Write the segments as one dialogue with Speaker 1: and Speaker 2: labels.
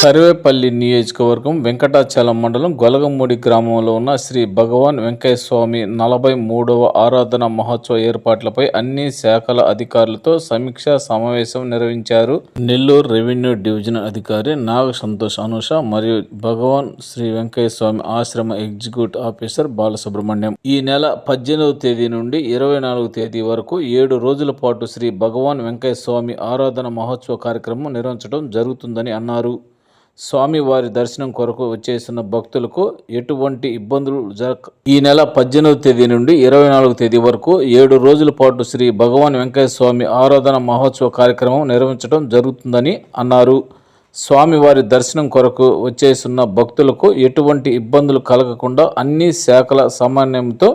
Speaker 1: సర్వేపల్లి నియోజకవర్గం వెంకటాచలం మండలం గొలగమూడి గ్రామంలో ఉన్న శ్రీ భగవాన్ వెంకయ్య స్వామి నలభై మూడవ ఆరాధన మహోత్సవ ఏర్పాట్లపై అన్ని శాఖల అధికారులతో సమీక్షా సమావేశం నిర్వహించారు. నెల్లూరు రెవెన్యూ డివిజన్ అధికారి నాగ సంతోష్ అనుష మరియు భగవాన్ శ్రీ వెంకయ్య స్వామి ఆశ్రమ ఎగ్జిక్యూటివ్ ఆఫీసర్ బాలసుబ్రహ్మణ్యం. ఈ నెల పద్దెనిమిదవ తేదీ నుండి ఇరవై నాలుగు తేదీ వరకు ఏడు రోజుల పాటు శ్రీ భగవాన్ వెంకయ్య స్వామి ఆరాధన మహోత్సవ కార్యక్రమం నిర్వహించడం జరుగుతుందని అన్నారు. స్వామి వారి దర్శనం కొరకు వచ్చేసిన భక్తులకు ఎటువంటి ఇబ్బందులు జరగ ఈ నెల పద్దెనిమిది తేదీ నుండి ఇరవై నాలుగు తేదీ వరకు ఏడు రోజుల పాటు శ్రీ భగవాన్ వెంకయ్య స్వామి ఆరాధన మహోత్సవ కార్యక్రమం నిర్వహించడం జరుగుతుందని అన్నారు. స్వామివారి దర్శనం కొరకు వచ్చేసున్న భక్తులకు ఎటువంటి ఇబ్బందులు కలగకుండా అన్ని శాఖల సమన్వయంతో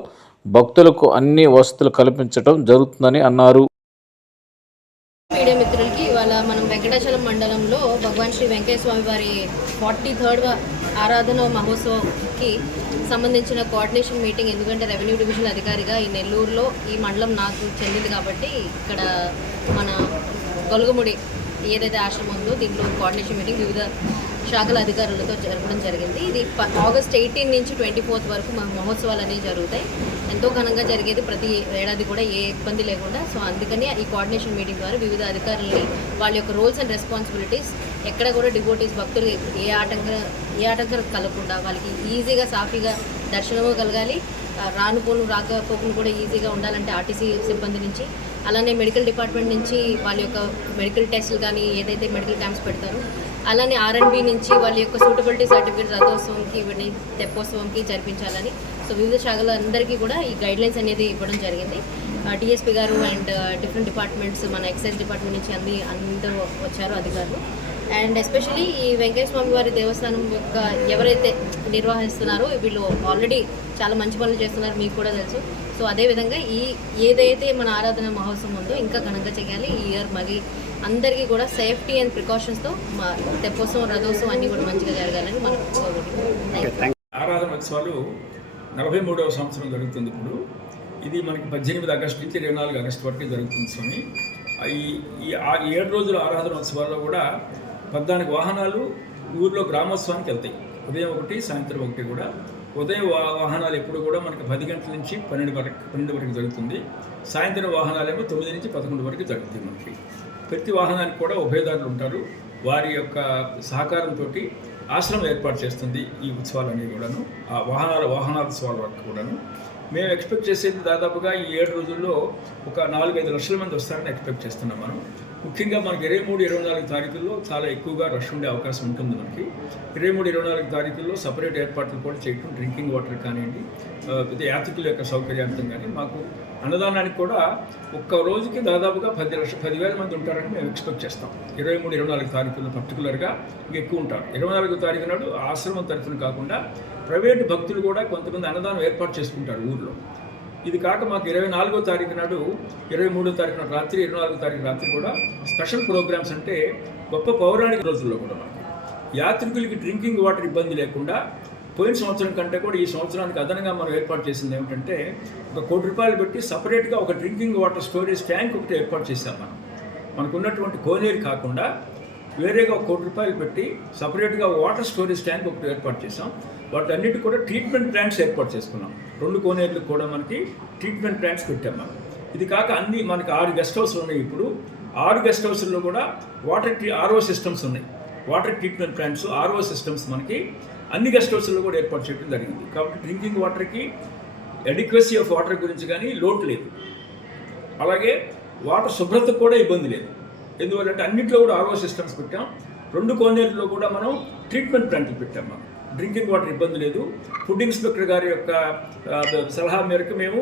Speaker 1: భక్తులకు అన్ని వసతులు కల్పించడం జరుగుతుందని అన్నారు.
Speaker 2: వెంకటాచలం మండలంలో భగవాన్ శ్రీ వెంకయ్య స్వామి వారి ఫార్టీ థర్డ్ ఆరాధన మహోత్సవంకి సంబంధించిన కోఆర్డినేషన్ మీటింగ్ ఎందుకంటే రెవెన్యూ డివిజన్ అధికారిగా ఈ నెల్లూరులో ఈ మండలం నాకు చెందింది కాబట్టి ఇక్కడ మన గొలుగుముడి ఏదైతే ఆశ్రమం ఉందో దీంట్లో కోఆర్డినేషన్ మీటింగ్ వివిధ శాఖల అధికారులతో జరపడం జరిగింది. ఇది ప- ఆగస్ట్ ఎయిటీన్ నుంచి ట్వంటీ ఫోర్త్ వరకు మా మహోత్సవాలు అనేవి జరుగుతాయి. ఎంతో ఘనంగా జరిగేది ప్రతి ఏడాది కూడా ఏ ఇబ్బంది లేకుండా. సో అందుకని ఈ కోఆర్డినేషన్ మీటింగ్ ద్వారా వివిధ అధికారులని వాళ్ళ యొక్క రోల్స్ అండ్ రెస్పాన్సిబిలిటీస్ ఎక్కడ కూడా డివోటీస్ భక్తులు ఏ ఆటంక ఏ ఆటంకం కలగకుండా వాళ్ళకి ఈజీగా సాఫీగా దర్శనము కలగాలి. రానుపోను రాకపోకలు కూడా ఈజీగా ఉండాలంటే ఆర్టీసీ సిబ్బంది నుంచి అలానే మెడికల్ డిపార్ట్మెంట్ నుంచి వాళ్ళ యొక్క మెడికల్ టెస్టులు కానీ ఏదైతే మెడికల్ క్యాంప్స్ పెడతారో అలానే ఆర్ఎన్బి నుంచి వాళ్ళ యొక్క సూటబిలిటీ సర్టిఫికేట్ రథోత్సవంకి ఇవన్నీ తెప్పోత్సవంకి జరిపించాలని. సో వివిధ శాఖల అందరికీ కూడా ఈ గైడ్లైన్స్ అనేది ఇవ్వడం జరిగింది. డిఎస్పీ గారు అండ్ డిఫరెంట్ డిపార్ట్మెంట్స్ మన ఎక్సైజ్ డిపార్ట్మెంట్ నుంచి అన్ని అందరూ వచ్చారు అధికారులు. అండ్ ఎస్పెషలీ ఈ వెంకయ్య స్వామి వారి దేవస్థానం యొక్క ఎవరైతే నిర్వహిస్తున్నారో వీళ్ళు ఆల్రెడీ చాలా మంచి పనులు చేస్తున్నారు మీకు కూడా తెలుసు. సో అదేవిధంగా ఈ ఏదైతే మన ఆరాధన మహోత్సవం ఉందో ఇంకా ఘనంగా చేయాలి. ఈ ఇయర్ మళ్ళీ అందరికీ కూడా సేఫ్టీ అండ్ ప్రికాషన్స్తో మా తెప్పోత్సవం రథోత్సవం అన్నీ కూడా మంచిగా జరగాలని మనం కోరుకుంటున్నాం.
Speaker 3: ఆరాధన ఉత్సవాలు నలభై మూడవ సంవత్సరం జరుగుతుంది ఇప్పుడు. ఇది మనకి పద్దెనిమిది ఆగస్టు నుంచి ఇరవై నాలుగు ఆగస్టు వరకు జరుగుతుంది స్వామి. ఈ- ఈ ఏడు రోజుల ఆరాధన ఉత్సవాల్లో కూడా పద్నాలుగు వాహనాలు ఊర్లో గ్రామోత్సవానికి వెళ్తాయి. ఉదయం ఒకటి సాయంత్రం ఒకటి కూడా. ఉదయం వాహనాలు ఎప్పుడు కూడా మనకి పది గంటల నుంచి పన్నెండు వరకు పన్నెండు వరకు జరుగుతుంది. సాయంత్రం వాహనాలేమో తొమ్మిది నుంచి పదకొండు వరకు జరుగుతుంది మనకి. ప్రతి వాహనానికి కూడా ఉభయదారులు ఉంటారు. వారి యొక్క సహకారంతో ఆశ్రమం ఏర్పాటు చేస్తుంది ఈ ఉత్సవాలన్నీ కూడాను. ఆ వాహనాల వాహనాల వరకు కూడాను. మేము ఎక్స్పెక్ట్ చేసేది దాదాపుగా ఈ ఏడు రోజుల్లో ఒక నాలుగైదు లక్షల మంది వస్తారని ఎక్స్పెక్ట్ చేస్తున్నాం మనం. ముఖ్యంగా మనకి ఇరవై మూడు ఇరవై నాలుగు తారీఖుల్లో చాలా ఎక్కువగా రష్ ఉండే అవకాశం ఉంటుంది మనకి. ఇరవై మూడు ఇరవై నాలుగు తారీఖుల్లో సపరేట్ ఏర్పాట్లు కూడా చేయటం డ్రింకింగ్ వాటర్ కానివ్వండి యాత్రికుల యొక్క సౌకర్యార్థం కానీ మాకు అన్నదానానికి కూడా ఒక్క రోజుకి దాదాపుగా పది లక్ష పదివేల మంది ఉంటారని మేము ఎక్స్పెక్ట్ చేస్తాం. ఇరవై మూడు ఇరవై నాలుగు తారీఖుల్లో పర్టికులర్గా ఎక్కువ ఉంటారు. ఇరవై నాలుగు తారీఖు నాడు ఆశ్రమం తరఫున కాకుండా ప్రైవేటు భక్తులు కూడా కొంతమంది అన్నదానం ఏర్పాటు చేసుకుంటారు ఊర్లో. ఇది కాక మాకు ఇరవై నాలుగో తారీఖు నాడు ఇరవై మూడో తారీఖు నాడు రాత్రి ఇరవై నాలుగో తారీఖు రాత్రి కూడా స్పెషల్ ప్రోగ్రామ్స్ అంటే గొప్ప పౌరాణిక రోజుల్లో కూడా మనకి యాత్రికులకి డ్రింకింగ్ వాటర్ ఇబ్బంది లేకుండా పోయిన సంవత్సరం కంటే కూడా ఈ సంవత్సరానికి అదనంగా మనం ఏర్పాటు చేసింది ఏమిటంటే ఒక కోటి రూపాయలు పెట్టి సపరేట్గా ఒక డ్రింకింగ్ వాటర్ స్టోరేజ్ ట్యాంక్ ఒకటి ఏర్పాటు చేశాం మనం. మనకున్నటువంటి కోనేరు కాకుండా వేరేగా ఒక కోటి రూపాయలు పెట్టి సపరేట్గా వాటర్ స్టోరేజ్ ట్యాంక్ ఒకటి ఏర్పాటు చేసాం వాటన్నిటి కూడా ట్రీట్మెంట్ ప్లాంట్స్ ఏర్పాటు చేసుకున్నాం. రెండు కోనేర్లు కూడా మనకి ట్రీట్మెంట్ ప్లాంట్స్ పెట్టాం మనం. ఇది కాక అన్ని మనకి ఆరు గెస్ట్ హౌస్లు ఉన్నాయి ఇప్పుడు. ఆరు గెస్ట్ హౌస్లో కూడా వాటర్ ట్రీ ఆర్ఓ సిస్టమ్స్ ఉన్నాయి. Water treatment plants RO systems మనకి అన్ని గెస్ట్ హౌస్లో కూడా ఏర్పాటు చేయడం జరిగింది. కాబట్టి డ్రింకింగ్ వాటర్కి ఎడిక్వసీ ఆఫ్ వాటర్ గురించి కానీ లోటు లేదు. అలాగే వాటర్ శుభ్రత కూడా ఇబ్బంది లేదు. ఎందువల్లంటే అన్నింటిలో కూడా ఆర్ఓ సిస్టమ్స్ పెట్టాం. రెండు కోనేరులో కూడా మనం ట్రీట్మెంట్ ప్లాంట్లు పెట్టాం మనం. డ్రింకింగ్ వాటర్ ఇబ్బంది లేదు. ఫుడ్ ఇన్స్పెక్టర్ గారి యొక్క సలహా మేరకు మేము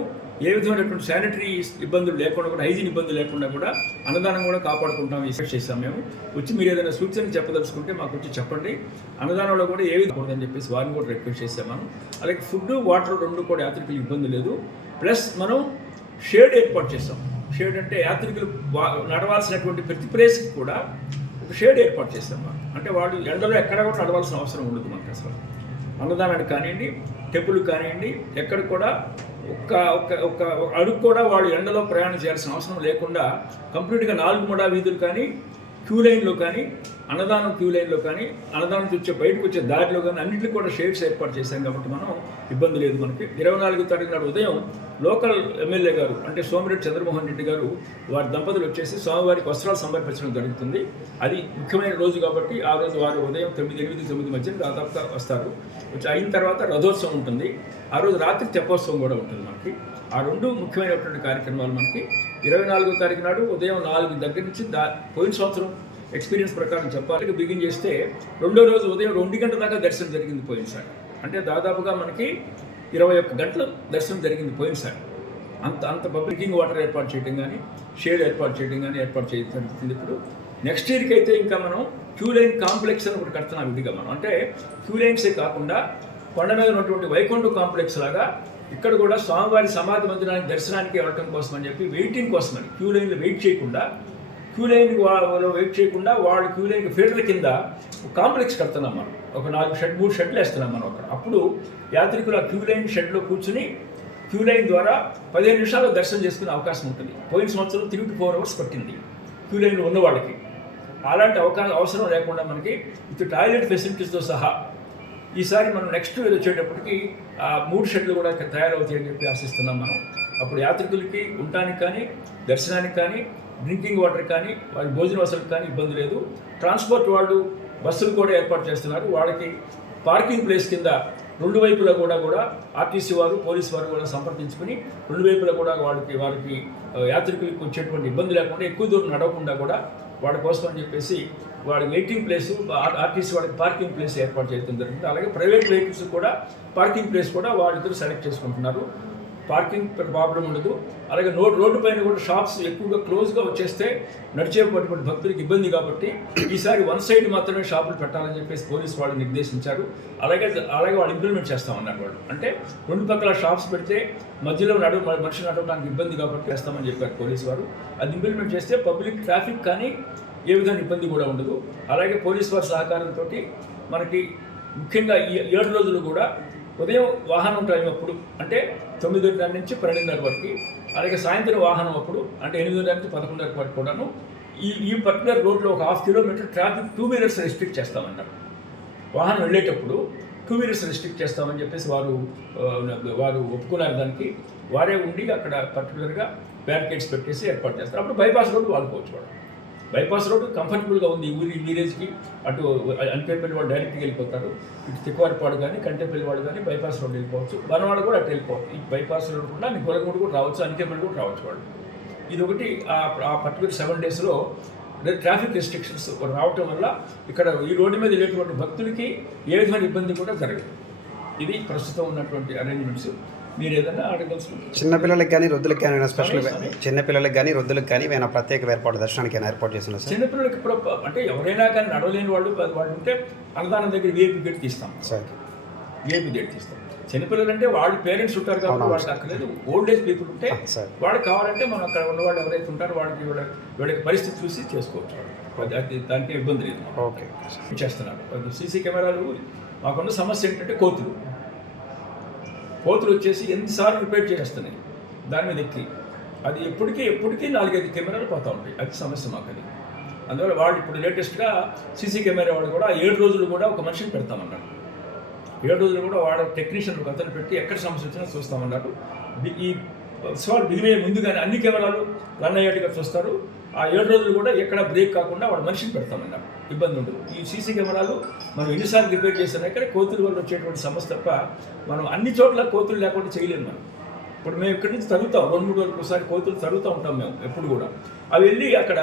Speaker 3: ఏ విధమైనటువంటి శానిటరీ ఇబ్బందులు లేకుండా కూడా హైజీన్ ఇబ్బందులు లేకుండా కూడా అన్నదానం కూడా కాపాడుకుంటాం ఇన్స్పెక్ట్ చేస్తాం మేము. వచ్చి మీరు ఏదైనా సూచనలు చెప్పదలుచుకుంటే మాకు వచ్చి చెప్పండి. అన్నదానంలో కూడా ఏ విధంగా చెప్పేసి వారిని కూడా రిక్వెస్ట్ చేసాము అలాగే ఫుడ్ వాటర్ రెండు కూడా యాత్రికులు ఇబ్బంది లేదు. ప్లస్ మనం షేడ్ ఏర్పాటు చేస్తాం షేడ్ అంటే యాత్రికులు నడవాల్సినటువంటి ప్రతి ప్లేస్కి కూడా షేడ్ ఏర్పాటు చేస్తాం అంటే వాళ్ళు ఎండలో ఎక్కడ కూడా నడవాల్సిన అవసరం ఉండదు మనకి అసలు. అన్నదానానికి కానివ్వండి టెంపుల్ కానివ్వండి ఎక్కడ కూడా ఒక్క ఒక్క ఒక్క అడుగు కూడా వాళ్ళు ఎండలో ప్రయాణం చేయాల్సిన అవసరం లేకుండా కంప్లీట్గా నాలుగు మూడా వీధులు కానీ క్యూ లైన్లో కానీ అన్నదానం క్యూ లైన్లో కానీ అన్నదానం తెచ్చే బయటకు వచ్చే దారిలో కానీ అన్నింటికి కూడా షేడ్స్ ఏర్పాటు చేశాం కాబట్టి మనం ఇబ్బంది లేదు మనకి. ఇరవై నాలుగు తారీఖు నాడు ఉదయం లోకల్ ఎమ్మెల్యే గారు అంటే సోమిరెడ్డి చంద్రమోహన్ రెడ్డి గారు వారి దంపతులు వచ్చేసి స్వామివారికి వస్త్రాలు సమర్పించడం జరుగుతుంది. అది ముఖ్యమైన రోజు కాబట్టి ఆ రోజు వారు ఉదయం తొమ్మిది ఎనిమిది తొమ్మిది మధ్యన దాదాపుగా వస్తారు. వచ్చి అయిన తర్వాత రథోత్సవం ఉంటుంది. ఆ రోజు రాత్రి తెప్పోత్సవం కూడా ఉంటుంది మనకి. ఆ రెండు ముఖ్యమైనటువంటి కార్యక్రమాలు మనకి. ఇరవై నాలుగో తారీఖు నాడు ఉదయం నాలుగు దగ్గర నుంచి దా పోయిన సంవత్సరం ఎక్స్పీరియన్స్ ప్రకారం చెప్పాలి. బిగిన్ చేస్తే రెండో రోజు ఉదయం రెండు గంటల దాకా దర్శనం జరిగింది పోయినసారి అంటే దాదాపుగా మనకి ఇరవై ఒక్క గంటల దర్శనం జరిగింది పోయినసారి అంత అంత పబ్లికింగ్ వాటర్ ఏర్పాటు చేయడం కానీ షేడ్ ఏర్పాటు చేయడం కానీ ఏర్పాటు చేయడం ఇప్పుడు నెక్స్ట్ ఇయర్కి అయితే ఇంకా మనం క్యూ లైన్ కాంప్లెక్స్ అని ఒకటి కడుతున్నాం విడిగా మనం. అంటే క్యూ లైన్సే కాకుండా కొండ మీద ఉన్నటువంటి వైకుంఠ కాంప్లెక్స్ లాగా ఇక్కడ కూడా స్వామివారి సమాధి మందిరానికి దర్శనానికి వెళ్ళటం కోసం అని చెప్పి వెయిటింగ్ కోసం అని క్యూ లైన్లో వెయిట్ చేయకుండా క్యూ లైన్ వాళ్ళు వెయిట్ చేయకుండా వాళ్ళు క్యూ లైన్ ఫీల్డ్ల కింద కాంప్లెక్స్ కడుతున్నాం మనం. ఒక నాలుగు షెడ్ మూడు షెడ్లు వేస్తున్నాం మనం అక్కడ. అప్పుడు యాత్రికులు ఆ క్యూ లైన్ షెడ్లో కూర్చుని క్యూ లైన్ ద్వారా పదిహేను నిమిషాల్లో దర్శనం చేసుకునే అవకాశం ఉంటుంది. పోయిన సంవత్సరం త్రీ టు ఫోర్ అవర్స్ పట్టింది క్యూ లైన్లో ఉన్న వాళ్ళకి. అలాంటి అవకాశం అవసరం లేకుండా మనకి ఇటు టాయిలెట్ ఫెసిలిటీస్తో సహా ఈసారి మనం నెక్స్ట్ వచ్చేటప్పటికి ఆ మూడు షెడ్లు కూడా తయారవుతాయని చెప్పి ఆశిస్తున్నాం మనం. అప్పుడు యాత్రికులకి ఉండటానికి కానీ దర్శనానికి కానీ డ్రింకింగ్ వాటర్ కానీ వారి భోజన వసతులకు కానీ ఇబ్బంది లేదు. ట్రాన్స్పోర్ట్ వాళ్ళు బస్సులు కూడా ఏర్పాటు చేస్తున్నారు. వాళ్ళకి పార్కింగ్ ప్లేస్ కింద రెండు వైపులా కూడా కూడా ఆర్టీసీ వారు పోలీసు వారు కూడా సంప్రదించుకుని రెండు వైపులా కూడా వాళ్ళకి వారికి యాత్రికులకు వచ్చేటువంటి ఇబ్బంది లేకుండా ఎక్కువ దూరం నడవకుండా కూడా వాళ్ళ కోసం అని చెప్పేసి వాడి వెయిటింగ్ ప్లేస్ ఆర్టీసీ వాళ్ళకి పార్కింగ్ ప్లేస్ ఏర్పాటు చేయడం జరుగుతుంది. అలాగే ప్రైవేట్ వెహికల్స్ కూడా పార్కింగ్ ప్లేస్ కూడా వాళ్ళిద్దరు సెలెక్ట్ చేసుకుంటున్నారు. పార్కింగ్ ప్రాబ్లం ఉండదు. అలాగే రోడ్ రోడ్డు పైన కూడా షాప్స్ ఎక్కువగా క్లోజ్గా వచ్చేస్తే నడిచేటువంటి భక్తులకు ఇబ్బంది కాబట్టి ఈసారి వన్ సైడ్ మాత్రమే షాపులు పెట్టాలని చెప్పేసి పోలీసు వాళ్ళు నిర్దేశించారు. అలాగే అలాగే వాళ్ళు ఇంప్లిమెంట్ చేస్తామన్నారు వాళ్ళు. అంటే రెండు పక్కల షాప్స్ పెడితే మధ్యలో నడు మనుషులు నడవడానికి ఇబ్బంది కాబట్టి చేస్తామని చెప్పారు పోలీసు వారు. అది ఇంప్లిమెంట్ చేస్తే పబ్లిక్ ట్రాఫిక్ కానీ ఏ విధంగా ఇబ్బంది కూడా ఉండదు. అలాగే పోలీసు వారి సహకారంతో మనకి ముఖ్యంగా ఈ ఏడు రోజులు కూడా ఉదయం వాహనం టైం అప్పుడు అంటే తొమ్మిదిన్నర నుంచి పన్నెండున్నర వరకు అలాగే సాయంత్రం వాహనం అప్పుడు అంటే ఎనిమిదిన్నర నుంచి పదకొండున్నర వరకు కూడాను ఈ ఈ పర్టికులర్ రోడ్లో ఒక half kilometre traffic two wheelers restrict చేస్తామన్నారు. వాహనం వెళ్ళేటప్పుడు టూ వీలర్స్ రెస్ట్రిక్ట్ చేస్తామని చెప్పేసి వారు వారు ఒప్పుకున్నారు దానికి. వారే ఉండి అక్కడ పర్టికులర్గా బ్యారికేడ్స్ పెట్టేసి ఏర్పాటు చేస్తారు. అప్పుడు బైపాస్ రోడ్డు వాడుకోవచ్చు వాడు బైపాస్ రోడ్డు కంఫర్టబుల్గా ఉంది. ఈ ఊరి విలేజ్కి. అటు అనిపేపల్లి వాడు డైరెక్ట్గా వెళ్ళిపోతారు. ఇటు తిక్కువారిపాడు కానీ కంటేపల్లి వాడు కానీ బైపాస్ రోడ్డు వెళ్ళిపోవచ్చు. వనవాడ కూడా అటు వెళ్ళిపోవచ్చు. ఈ బైపాస్ రోడ్డు కూడా నికోలగూడ కూడా రావచ్చు. అంకేపల్లి కూడా రావచ్చు వాళ్ళు. ఇది ఒకటి ఆ ఆ పర్టికులర్ సెవెన్ డేస్లో ట్రాఫిక్ రెస్ట్రిక్షన్స్ రావటం వల్ల ఇక్కడ ఈ రోడ్డు మీద వెళ్ళేటువంటి భక్తులకి ఏ విధమైన ఇబ్బంది కూడా జరగదు. ఇది ప్రస్తుతం ఉన్నటువంటి అరేంజ్మెంట్స్. మీరు ఏదైనా అడగలుసుకుంటారు
Speaker 4: చిన్నపిల్లలకి కానీ వృద్ధులకి కానీ స్పెషల్ చిన్నపిల్లలకి కానీ వృద్ధులకి కానీ ఏమైనా ప్రత్యేక ఏర్పాటు దర్శనానికి ఏమైనా ఏర్పాటు సార్?
Speaker 3: చిన్నపిల్లలకి అంటే ఎవరైనా కానీ నడవలేని వాళ్ళు వాళ్ళు ఉంటే అన్నదానం దగ్గర విఐపి గేట్ తీస్తాం.
Speaker 4: సార్.
Speaker 3: విఐపి గేట్ తీస్తాం. చిన్నపిల్లలు అంటే వాళ్ళ పేరెంట్స్ ఉంటారు కాబట్టి. వాళ్ళకి అక్కర్లేదు. ఓల్డ్ ఏజ్ పీపుల్ ఉంటే
Speaker 4: సార్.
Speaker 3: వాళ్ళకి కావాలంటే మనం అక్కడ ఉన్న వాళ్ళు ఎవరైతే ఉంటారో వాళ్ళకి వీళ్ళ వీళ్ళకి పరిస్థితి చూసి చేసుకోవచ్చు. అది దానికి ఇబ్బంది లేదు.
Speaker 4: ఓకే.
Speaker 3: చేస్తున్నారు. సీసీ కెమెరాలు మాకున్న సమస్య ఏంటంటే కోతులు. కోతులు వచ్చేసి ఎన్నిసార్లు రిపేర్ చేస్తున్నాయి. దాని మీద ఎక్కి. అది ఎప్పటికీ ఎప్పటికీ నాలుగైదు కెమెరాలు పోతూ ఉంటాయి. అది సమస్య మాకు అది అందువల్ల వాళ్ళు ఇప్పుడు లేటెస్ట్గా సీసీ కెమెరా వాళ్ళు కూడా ఏడు రోజులు కూడా ఒక మనిషిని పెడతామన్నాడు ఏడు రోజులు కూడా వాడ టెక్నీషియన్ ఒక అతను పెట్టి ఎక్కడ సమస్య వచ్చినా చూస్తామన్నాడు ఈ ఉత్సవాలు బిగినే ముందుగానే అన్ని కెమెరాలు రన్ అయ్యేట్టుగా చూస్తారు. ఆ ఏడు రోజులు కూడా ఎక్కడ బ్రేక్ కాకుండా వాడు మనిషిని పెడతామన్నారు ఇబ్బంది ఉండదు. ఈ సీసీ కెమెరాలు మనం ఎన్నిసార్లు రిపేర్ చేసినా ఇక్కడ కోతుల వల్ల వచ్చేటువంటి సమస్య తప్ప మనం అన్ని చోట్ల కోతులు లేకుండా చేయలేము మనం. ఇప్పుడు మేము ఇక్కడి నుంచి తరుగుతాం. రెండు మూడు రోజులకు ఒకసారి కోతులు తరుగుతూ ఉంటాం మేము ఎప్పుడు కూడా. అవి వెళ్ళి అక్కడ